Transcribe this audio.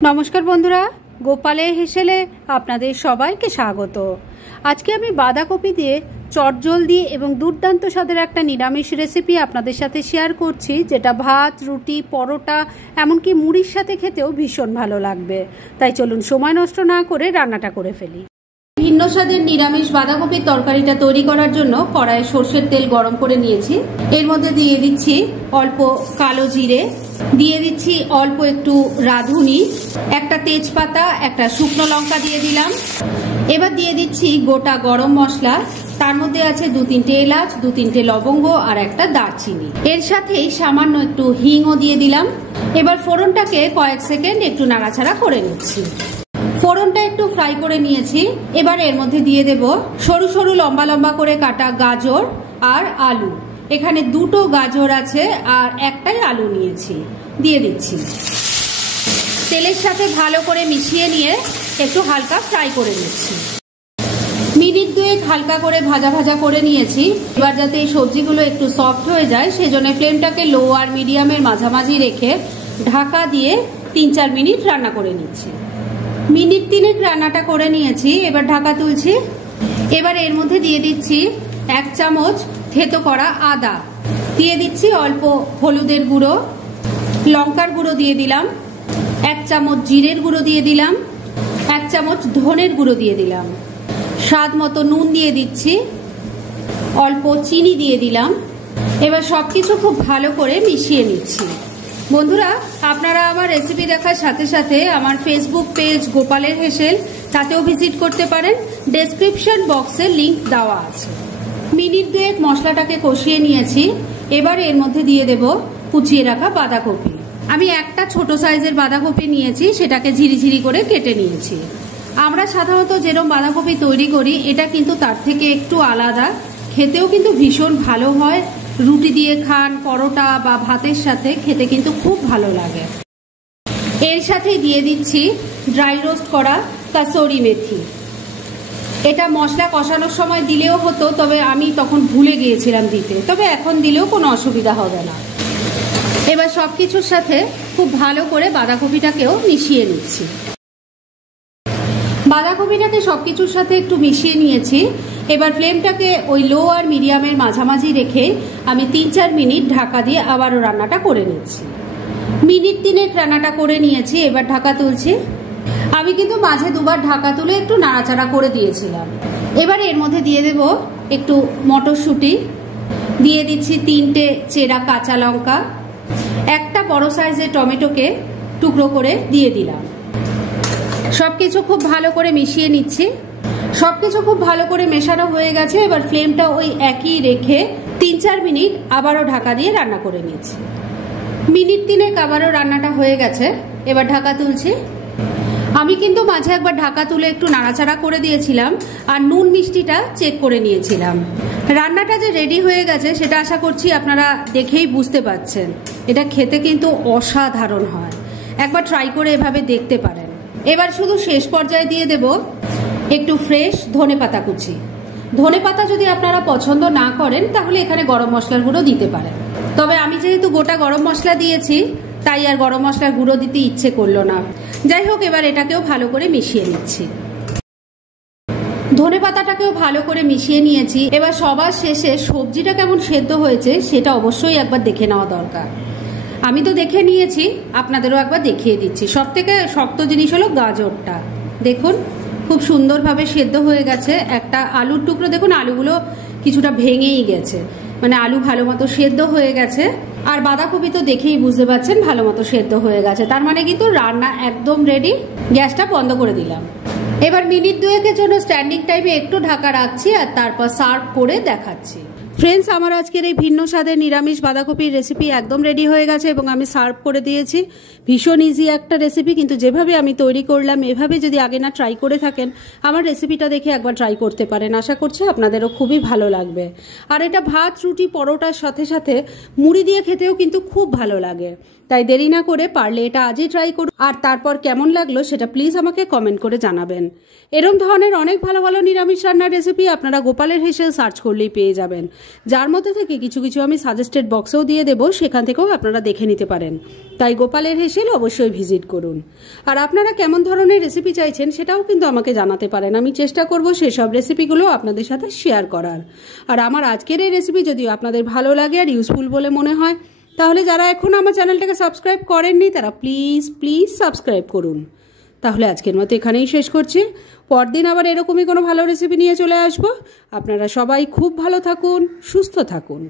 নমস্কার বন্ধুরা, গোপালের হেসেলে আপনাদের সবাইকে স্বাগত। আজকে আমি বাঁধাকপি দিয়ে চটজলদি এবং দুর্দান্ত স্বাদের একটা নিরামিষ রেসিপি আপনাদের সাথে শেয়ার করছি, যেটা ভাত, রুটি, পরোটা এমনকি মুড়ির সাথে খেতেও ভীষণ ভালো লাগবে। তাই চলুন সময় নষ্ট না করে রান্নাটা করে ফেলি। ভিন্ন স্বাদের নিরামিষ বাঁধাকপির তরকারিটা তৈরি করার জন্য কড়াইয়ে সর্ষের তেল গরম করে নিয়েছি। এর মধ্যে দিয়ে দিচ্ছি অল্প কালো জিরে, দিয়ে দিচ্ছি অল্প একটু রাঁধুনি, একটা তেজপাতা, একটা শুকনো লঙ্কা দিয়ে দিলাম। এবার দিয়ে দিচ্ছি গোটা গরম মশলা, তার মধ্যে আছে 2-3টে এলাচ, 2-3টে লবঙ্গ আর একটা দারচিনি। এর সাথেই সামান্য একটু হিংও দিয়ে দিলাম। এবার ফোড়নটাকে কয়েক সেকেন্ড একটু নাড়াচাড়া করে নিচ্ছি। ফোড়নটা একটু ফ্রাই করে নিয়েছি। এবার এর মধ্যে দিয়ে দেব সরু সরু লম্বা লম্বা করে কাটা গাজর আর আলু। এখানে 2টো গাজর আছে আর একটাই আলু নিয়েছি, দিয়ে দিচ্ছি। তেলের সাথে ভালো করে মিশিয়ে নিয়ে একটু হালকা ফ্রাই করে নিচ্ছি। মিনিট 2 হালকা করে ভাজা ভাজা করে নিয়েছি। এবার যাতে এই সবজিগুলো একটু সফট হয়ে যায়, সেজন্য ফ্লেমটাকে লো আর মিডিয়ামের মাঝামাঝি রেখে ঢাকা দিয়ে 3-4 মিনিট রান্না করে নিচ্ছি। মিনিট 3 রান্নাটা করে নিয়েছি। এবার ঢাকা তুলছি। এবার এর মধ্যে দিয়ে দিচ্ছি 1 চামচ থেতো করা আদা, দিয়ে দিচ্ছি অল্প হলুদের গুঁড়ো, লঙ্কার গুঁড়ো দিয়ে দিলাম, 1 চামচ জিরের গুঁড়ো দিয়ে দিলাম, 1 চামচ ধনের গুঁড়ো দিয়ে দিলাম, স্বাদ মতো নুন দিয়ে দিচ্ছি, অল্প চিনি দিয়ে দিলাম। এবার সবকিছু খুব ভালো করে মিশিয়ে নিচ্ছি। বন্ধুরা, আপনারা আমার রেসিপি দেখার সাথে সাথে আমার ফেসবুক পেজ গোপালের হেসেল, তাতেও ভিজিট করতে পারেন। ডেসক্রিপশন বক্সে লিংক দেওয়া আছে। মিনিট 2 মশলাটাকে কষিয়ে নিয়েছি। এবার এর মধ্যে দিয়ে দেব কুচিয়ে রাখা বাঁধাকপি। আমি একটা ছোট সাইজের বাঁধাকপি নিয়েছি, সেটাকে ঝিরিঝিরি করে কেটে নিয়েছি। আমরা সাধারণত যেরকম বাঁধাকপি তৈরি করি, এটা কিন্তু তার থেকে একটু আলাদা, খেতেও কিন্তু ভীষণ ভালো হয়। রুটি দিয়ে খান, পরোটা বা ভাতের সাথে খেতে কিন্তু খুব ভালো লাগে। এর সাথে দিয়ে দিচ্ছি ড্রাই রোস্ট করা কাসুরি মেথি। এটা মশলা কষানোর সময় দিলেও হতো, তবে আমি তখন ভুলে গিয়েছিলাম দিতে, তবে এখন দিলেও কোনো অসুবিধা হবে না। এবার সবকিছুর সাথে খুব ভালো করে বাঁধাকপিটাকেও মিশিয়ে নিচ্ছি। বাঁধাকপিটাকে সবকিছুর সাথে একটু মিশিয়ে নিয়েছি। এবার ফ্লেমটাকে ওই লো আর মিডিয়ামের মাঝামাঝি রেখে আমি 3-4 মিনিট ঢাকা দিয়ে আবারও রান্নাটা করে নিচ্ছি। মিনিট 3 রান্নাটা করে নিয়েছি। এবার ঢাকা তুলছি। আমি কিন্তু মাঝে 2বার ঢাকা তুলে একটু নাড়াচাড়া করে দিয়েছিলাম। এবার এর মধ্যে দিয়ে দেব একটু মটরশুঁটি, দিয়ে দিচ্ছি 3টে চেরা কাঁচা লঙ্কা, একটা বড় সাইজের টমেটোকে টুকরো করে দিয়ে দিলাম। সবকিছু খুব ভালো করে মিশিয়ে নিচ্ছি। সবকিছু খুব ভালো করে মেশানো হয়ে গেছে। এবার ফ্লেমটা ওই একই রেখে 3-4 মিনিট আবারও ঢাকা দিয়ে রান্না করে নিচ্ছি। মিনিট 3 আবারও রান্নাটা হয়ে গেছে। এবার ঢাকা তুলছি। আমি কিন্তু মাঝে একবার ঢাকা তুলে একটু নাড়াচাড়া করে দিয়েছিলাম আর নুন মিষ্টিটা চেক করে নিয়েছিলাম। রান্নাটা যে রেডি হয়ে গেছে সেটা আশা করছি আপনারা দেখেই বুঝতে পারছেন। এটা খেতে কিন্তু অসাধারণ হয়, একবার ট্রাই করে এভাবে দেখতে পারেন। এবার শুধু শেষ পর্যায়ে দিয়ে দেব একটু ফ্রেশ ধনেপাতা কুচি। ধনেপাতা যদি আপনারা পছন্দ না করেন, তাহলে এখানে গরম মশলার গুঁড়ো দিতে পারেন, তবে আমি যেহেতু গোটা গরম মশলা দিয়েছি, তাই আর গরম মশলার গুঁড়ো দিতে ইচ্ছে করলো না। যাই হোক, এবার এটাকেও ভালো করে মিশিয়ে নিচ্ছি। ধনেপাতাটাকেও ভালো করে মিশিয়ে নিয়েছি। এবার সবার শেষে সবজিটা কেমন সেদ্ধ হয়েছে সেটা অবশ্যই একবার দেখে নেওয়া দরকার। আমি তো দেখে নিয়েছি, আপনাদেরও একবার দেখিয়ে দিচ্ছি। সবথেকে শক্ত জিনিস হলো গাজরটা। দেখুন খুব সুন্দরভাবে সেদ্ধ হয়ে গেছে। একটা আলুর টুকরো দেখুন, আলুগুলো কিছুটা ভেঙেই গেছে, মানে আলু ভালো মতো সেদ্ধ হয়ে গেছে। আর বাঁধাকপি তো দেখেই বুঝতে পারছেন ভালো মতো সেদ্ধ হয়ে গেছে, তার মানে কিন্তু রান্না একদম রেডি। গ্যাসটা বন্ধ করে দিলাম। এবার মিনিট 2 জন্য স্ট্যান্ডিং টাইমে একটু ঢাকা রাখছি আর তারপর সার্ভ করে দেখাচ্ছি। ফ্রেন্ডস, আমার আজকের এই ভিন্ন স্বাদের নিরামিষ বাঁধাকপির রেসিপি একদম রেডি হয়ে গেছে এবং আমি সার্ভ করে দিয়েছি। ভীষণ ইজি একটা রেসিপি, কিন্তু যেভাবে আমি তৈরি করলাম এভাবে যদি আগে না ট্রাই করে থাকেন, আমার রেসিপিটা দেখে একবার ট্রাই করতে পারেন। আশা করছি আপনাদেরও খুবই ভালো লাগবে। আর এটা ভাত, রুটি, পরোটার সাথে সাথে মুড়ি দিয়ে খেতেও কিন্তু খুব ভালো লাগে। তাই দেরি না করে পারলে এটা আজই ট্রাই করুন, আর তারপর কেমন লাগলো সেটা প্লিজ আমাকে কমেন্ট করে জানাবেন। এরকম ধরনের অনেক ভালো ভালো নিরামিষ রান্নার রেসিপি আপনারা গোপালের হেসেল সার্চ করলেই পেয়ে যাবেন। যার মধ্যে থেকে কিছু কিছু আমি সাজেস্টেড বক্সেও দিয়ে দেবো, সেখান থেকেও আপনারা দেখে নিতে পারেন। তাই গোপালের হেসেল অবশ্যই ভিজিট করুন। আর আপনারা কেমন ধরনের রেসিপি চাইছেন সেটাও কিন্তু আমাকে জানাতে পারেন, আমি চেষ্টা করব সেসব রেসিপিগুলো আপনাদের সাথে শেয়ার করার। আর আমার আজকের এই রেসিপি যদি আপনাদের ভালো লাগে আর ইউজফুল বলে মনে হয়, তাহলে যারা এখন আমার চ্যানেলটাকে সাবস্ক্রাইব করেননি তারা প্লিজ প্লিজ সাবস্ক্রাইব করুন। তাহলে আজকের মতো এখানেই শেষ করছি। পরদিন আবার এরকমই কোনো ভালো রেসিপি নিয়ে চলে আসবো। আপনারা সবাই খুব ভালো থাকুন, সুস্থ থাকুন।